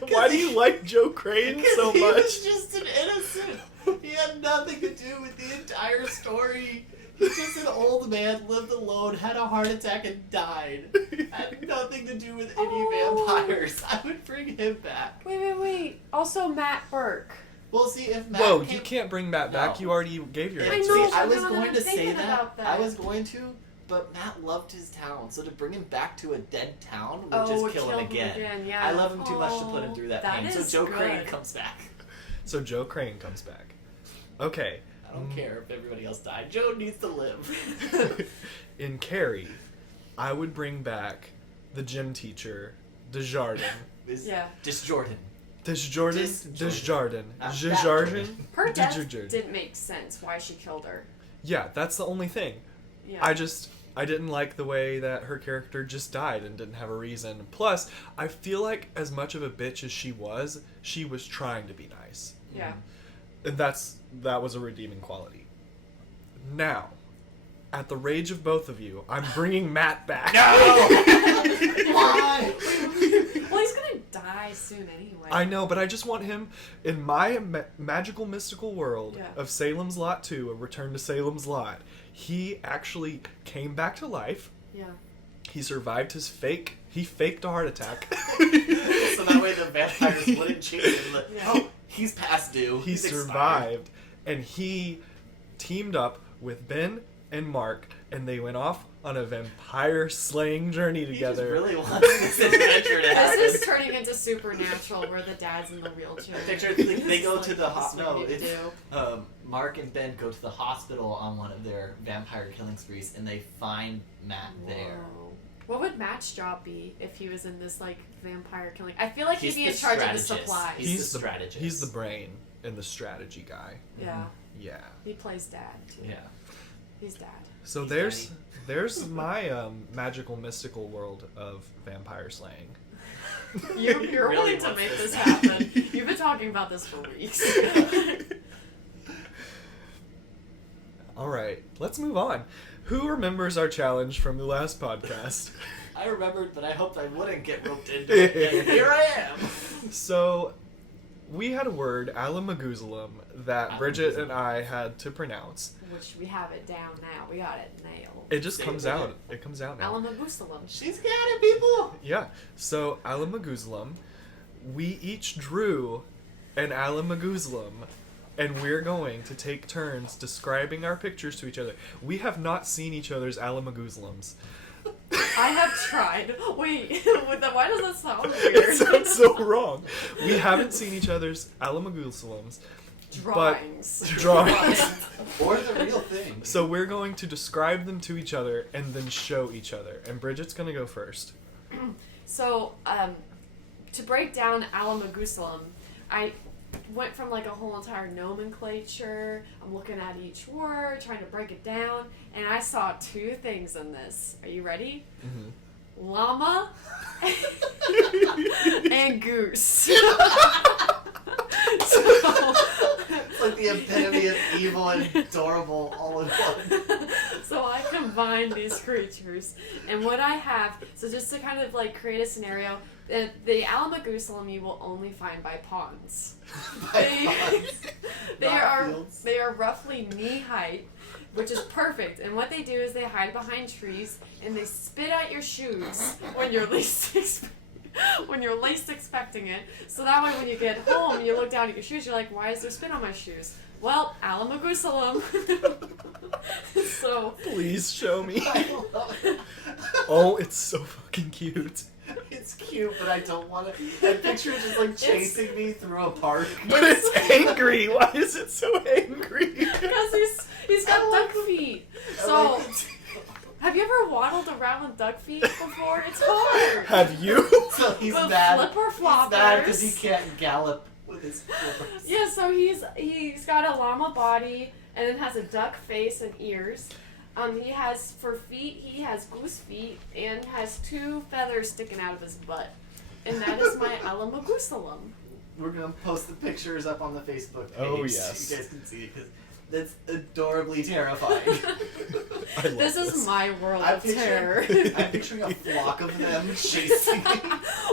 would- Why do you like Joe Crane so he much? was just an innocent. He had nothing to do with the entire story. He's just an old man, lived alone, had a heart attack, and died. Had nothing to do with any Oh. vampires. I would bring him back. Wait. Also, Matt Burke. Well, see if Matt. Whoa, came- you can't bring Matt back. No. You already gave your If- I answer. know, See, I but was now going I'm to say thinking that. about that. I was going to, but Matt loved his town, so to bring him back to a dead town would Oh, just would kill him again. Yeah. I love him too much to put him through that pain. is So Joe Crane good. comes back. So Joe Crane comes back. Okay. I don't care if everybody else died. Joe needs to live. In Carrie, I would bring back the gym teacher, Desjardins. Yeah. Just Jordan. Desjardins? Desjardins. Desjardins. Not that Desjardins? Her death Desjardins. didn't make sense why she killed her. Yeah, that's the only thing. Yeah. I didn't like the way that her character just died and didn't have a reason. Plus, I feel like as much of a bitch as she was trying to be nice. Yeah. And that was a redeeming quality. Now, at the rage of both of you, I'm bringing Matt back. No! Why? Well, he's gonna die soon anyway. I know, but I just want him in my magical mystical world Yeah. of Salem's Lot 2, A Return to Salem's Lot. He actually came back to life. Yeah. He survived his he faked a heart attack. So that way the vampires wouldn't chase him. Like, Yeah. oh, he's past due. He He's expired. survived, and he teamed up with Ben and Mark, and they went off on a vampire slaying journey He just together. really wanted this adventure to happen. This is turning into Supernatural, where the dad's in the wheelchair. Picture they go It's to like, the this is hospital. what you It's do. Mark and Ben go to the hospital on one of their vampire killing sprees, and they find Matt there. Whoa. What would Matt's job be if he was in this like vampire killing? I feel like He's he'd be in the charge of the strategist. supplies. He's the strategist. He's the brain and the strategy guy. Yeah, Yeah. he plays dad too. Yeah. He's dad. So He's there's my magical mystical world of vampire slaying. You're Really willing to wants make this. this happen. You've been talking about this for weeks. All right, let's move on. Who remembers our challenge from the last podcast? I remembered, but I hoped I wouldn't get roped into it. And here I am. So, we had a word, Allamagoosalum, that Bridget and I had to pronounce. Which we have it down now. We got it nailed. It just Say comes it. out. It comes out now. Allamagoosalum. She's got it, people. Yeah. So, Allamagoosalum, we each drew an Allamagoosalum, and we're going to take turns describing our pictures to each other. We have not seen each other's Allamagoosalums. I have tried. Wait, why does that sound It weird? sounds so wrong. We haven't seen each other's Allamagoosalums. Drawings. Drawings. Or the real thing. So we're going to describe them to each other and then show each other. And Bridget's going to go first. So, to break down Allamagoosalum, I went from like a whole entire nomenclature. I'm looking at each word, trying to break it down, and I saw two things in this. Are you ready? Mm-hmm. Llama and goose. It's like the epitome of evil and adorable all in one. So I combined these creatures, and what I have, so just to kind of like create a scenario, the Allamagoosalum you will only find by ponds. They Not are fields. they are roughly knee height, which is perfect. And what they do is they hide behind trees and they spit at your shoes when you're least expecting it. So that way, when you get home, you look down at your shoes. You're like, "Why is there spit on my shoes?" Well, Allamagoosalum. So Please show me. I love it. Oh, it's so fucking cute. It's cute, but I don't want to. That picture is just like chasing me through a park. But it's angry. Why is it so angry? because he's got duck feet. So. Have you ever waddled around with duck feet before? It's hard. Have you? So he's But mad. flipper He's mad because he floppers. can't gallop with his flippers. Yeah, so he's got a llama body and then has a duck face and ears. He has for feet he has goose feet and has two feathers sticking out of his butt, and that is my Allamagoosalum. We're gonna post the pictures up on the Facebook page. Oh, So yes. you guys can see it because that's adorably terrifying. I love This is my world I'm of terror. I'm picturing a flock of them chasing me.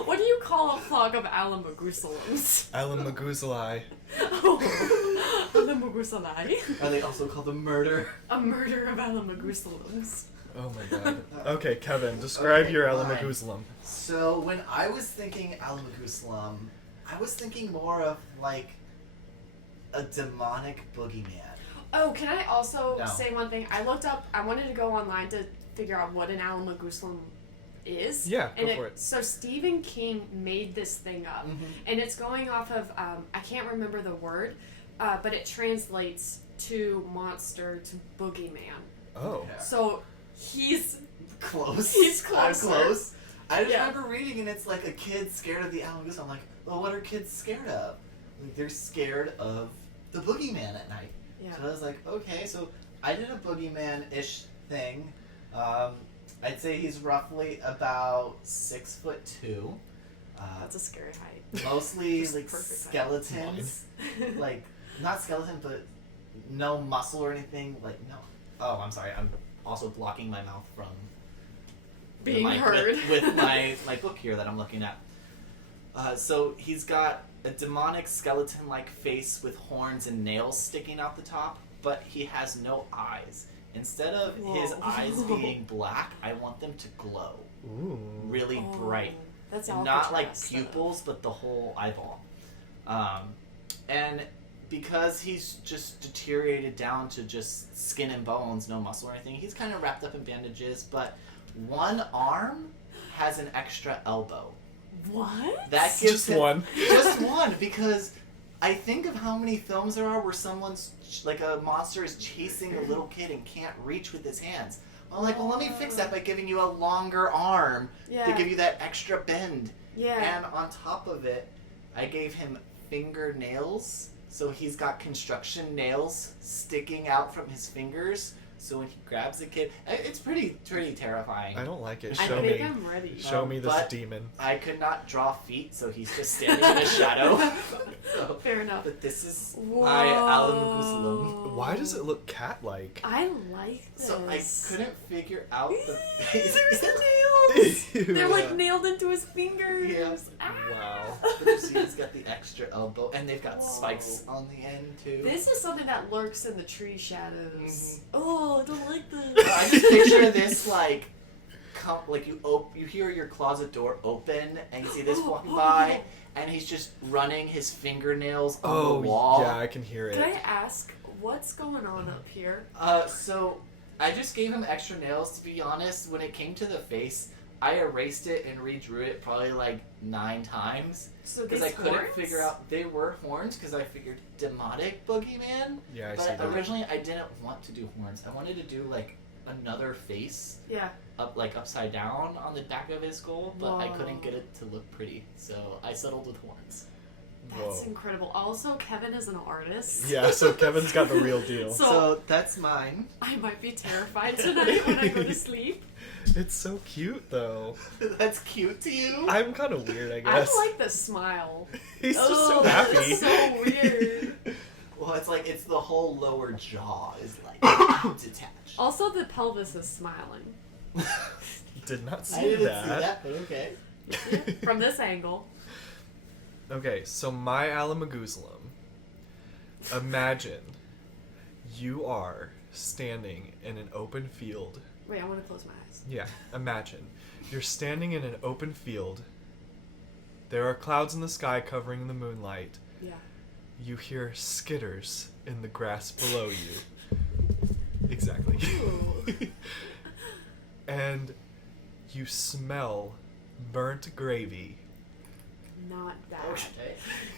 What do you call a flock of Allamagoosalums? Allamagoosalai. Oh, Allamagoosalai. Are they also called the murder? A murder of Allamagoosalums. Oh my god. Okay, Kevin, describe Okay, your fine. Allamagoosalum. So when I was thinking Allamagoosalum, I was thinking more of like a demonic boogeyman. Oh, can I also No. say one thing? I wanted to go online to figure out what an Allamagoosalum is. Yeah, and go for it. So Stephen King made this thing up, and it's going off of I can't remember the word, but it translates to monster to boogeyman. Oh. Yeah. So he's Close. He's I'm closer. close. I just Yeah. remember reading and it's like a kid scared of the Allamagoosalum. I'm like, well, what are kids scared of? Like, they're scared of the boogeyman at night. yeah. So I was like, okay, so I did a boogeyman-ish thing. I'd say he's roughly about 6'2". That's a scary height. Mostly Just like perfect height. skeletons, like not skeleton, but no muscle or anything. Like no. Oh, I'm sorry. I'm also blocking my mouth from Being my, heard. with my book here that I'm looking at. So he's got a demonic skeleton-like face with horns and nails sticking out the top, but he has no eyes. Instead of his Whoa. eyes being black, I want them to glow. Ooh. Really bright. That's And all not like pupils, but the whole eyeball. And because he's just deteriorated down to just skin and bones, no muscle or anything, he's kind of wrapped up in bandages, but one arm has an extra elbow. What? That gives Just him, one. Just one, because I think of how many films there are where someone's, like a monster is chasing a little kid and can't reach with his hands. I'm like, well, let me fix that by giving you a longer arm Yeah. to give you that extra bend. Yeah. And on top of it, I gave him fingernails. So he's got construction nails sticking out from his fingers. So when he grabs the kid, it's pretty terrifying. I don't like it. I Show think me. I'm ready. Show me this But- demon. I could not draw feet, so he's just standing in a shadow. So, Fair enough. but this is Whoa. my Allamagoosalum. Why does it look cat-like? I like this. So I couldn't figure out the face. There's the nails. Ew. They're like nailed into his fingers. Yeah. Ah. Wow. But you see, he's got the extra elbow, and they've got Whoa. spikes on the end too. This is something that lurks in the tree shadows. Mhm. Oh, I don't like this. I just picture this like, you hear your closet door open, and you see this walking by, and he's just running his fingernails on Oh, the wall. yeah, I can hear it. Can I ask what's going on up here? So I just gave him extra nails. To be honest, when it came to the face, I erased it and redrew it probably like 9 times So because these I couldn't horns? figure out they were horns because I figured demonic boogeyman. Yeah, I see But that. originally I didn't want to do horns. I wanted to do like another face Yeah. upside down on the back of his skull, but I couldn't Whoa. get it to look pretty, so I settled with horns. That's Whoa. incredible. Also, Kevin is an artist. Yeah, so Kevin's got the real deal. So- that's mine. I might be terrified tonight when I go to sleep. It's so cute, though. That's cute to you. I'm kind of weird, I I guess. like the smile. He's just so Oh, happy. that's so weird. Well, it's the whole lower jaw is like detached. Also, the pelvis is smiling. Did not see I didn't that. see that, but okay. Yeah, from this angle. Okay, so my Allamagoosalum. Imagine you are standing in an open field. Wait, I want to close my eyes. Yeah, imagine. You're standing in an open field. There are clouds in the sky covering the moonlight. Yeah. You hear skitters in the grass below you. Exactly. Ooh. And you smell burnt gravy. Not bad.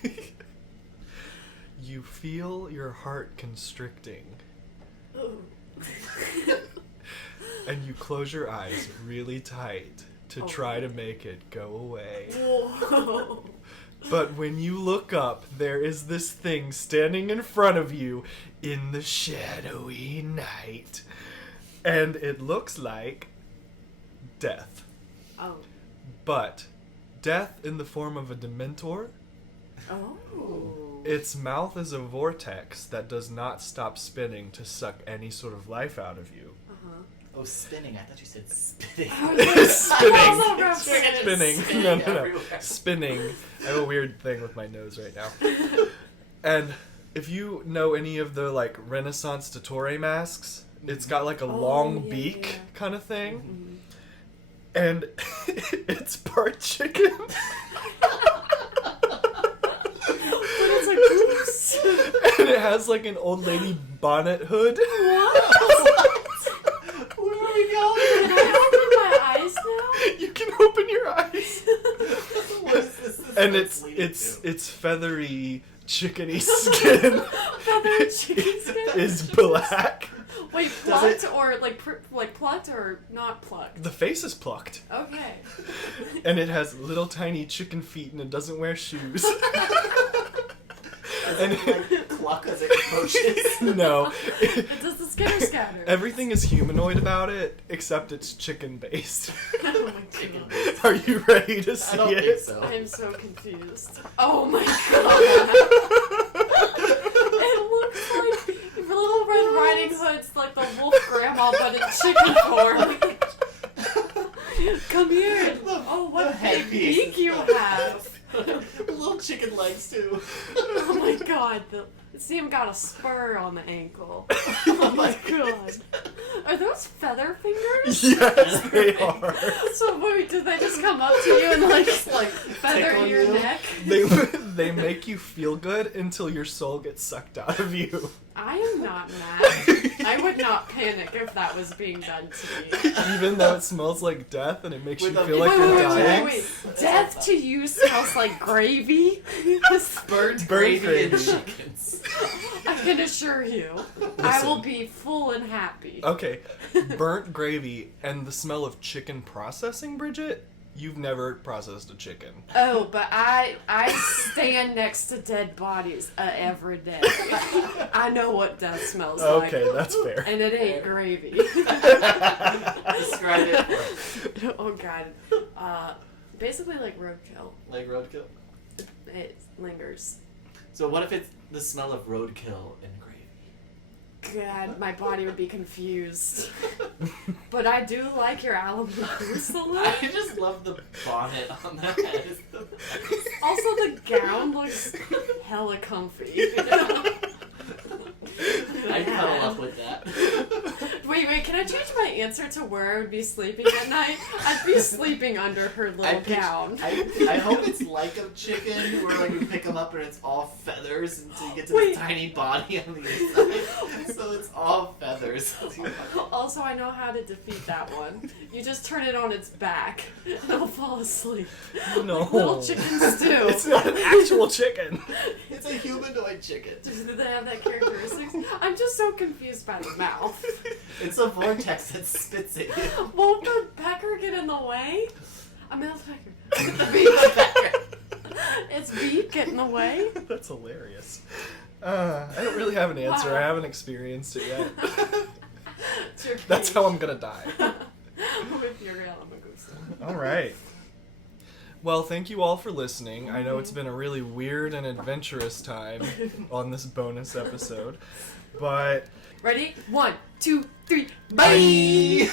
Okay. You feel your heart constricting. Ooh. And you close your eyes really tight to Oh. try to make it go away. Whoa. But when you look up, there is this thing standing in front of you in the shadowy night. And it looks like death. Oh. But death in the form of a dementor. Oh. Its mouth is a vortex that does not stop spinning to suck any sort of life out of you. Uh-huh. Oh, spinning. I thought you said spitting. Spinning. Spinning No, no, no. everywhere. Spinning. I have a weird thing with my nose right now. And if you know any of the like Renaissance Dottore masks, it's got like a Oh, long yeah, beak yeah. kind of thing. Mhm. And it's part chicken. But it's a goose. And it has like an old lady bonnet hood. Where are we going? Can I open my eyes now? You can open your eyes. What is this? This And is leading to? it's feathery chickeny skin Feathered chicken skin? is black. Wait, Does plucked it- or like plucked or not plucked? The face is plucked. Okay. And it has little tiny chicken feet and it doesn't wear shoes. Does and it like cluck as it approaches? no. It does the skitter scatter. Everything is humanoid about it except it's chicken based. Oh my Chicken god. based. Are you ready to see I don't it? think so. I am so confused. Oh my god. It looks like Little Red Riding Hood's like the wolf grandma but in chicken form. Come here. Oh, the what big headpiece beak is you so have. Sam got a spur on the ankle. Oh my god. Are those feather fingers? Yes, they are. So wait, did they just come up to you and like feather Tickle your you? neck? They make you feel good until your soul gets sucked out of you. I am not mad. I would not panic if that was being done to me. Even though it smells like death and it makes With you a- feel like wait, you're wait, dying. wait. Death to you smells like gravy. Burnt Burnt gravy and gravy. chickens. I can assure you, I will be full and happy. Okay, burnt gravy and the smell of chicken processing, Bridget? You've never processed a chicken. Oh, but I stand next to dead bodies every day. I know what death smells like. Okay, that's fair. And it ain't gravy. Describe it. Oh god. Basically like roadkill. Like roadkill. It lingers. So what if it's the smell of roadkill and gravy? God, my body would be confused. But I do like your Allamagoosalum. I just love the bonnet on that head. It's the best. Also, the gown looks hella comfy. I'd cuddle up with that. Wait, can I change my answer to where I would be sleeping at night? I'd be sleeping under her little gown. I hope it's like a chicken where like you pick them up and it's all feathers until you get to Wait. this tiny body on the inside. So it's all feathers. Also, I know how to defeat that one. You just turn it on its back, and it'll fall asleep. No. Little chicken stew. It's not an actual chicken. It's a humanoid chicken. Do they have that characteristics? I'm just so confused by the mouth. It's a vortex that spits at you. Won't the pecker get in the way? I mean, the pecker. The beef pecker. Its beak get in the way? That's hilarious. I don't really have an answer. Wow. I haven't experienced it yet. It's your That's cage. how I'm gonna die. With your Allamagoosalum. All right. Well, thank you all for listening. I know it's been a really weird and adventurous time on this bonus episode, but Ready? 1, 2, 3, Bye.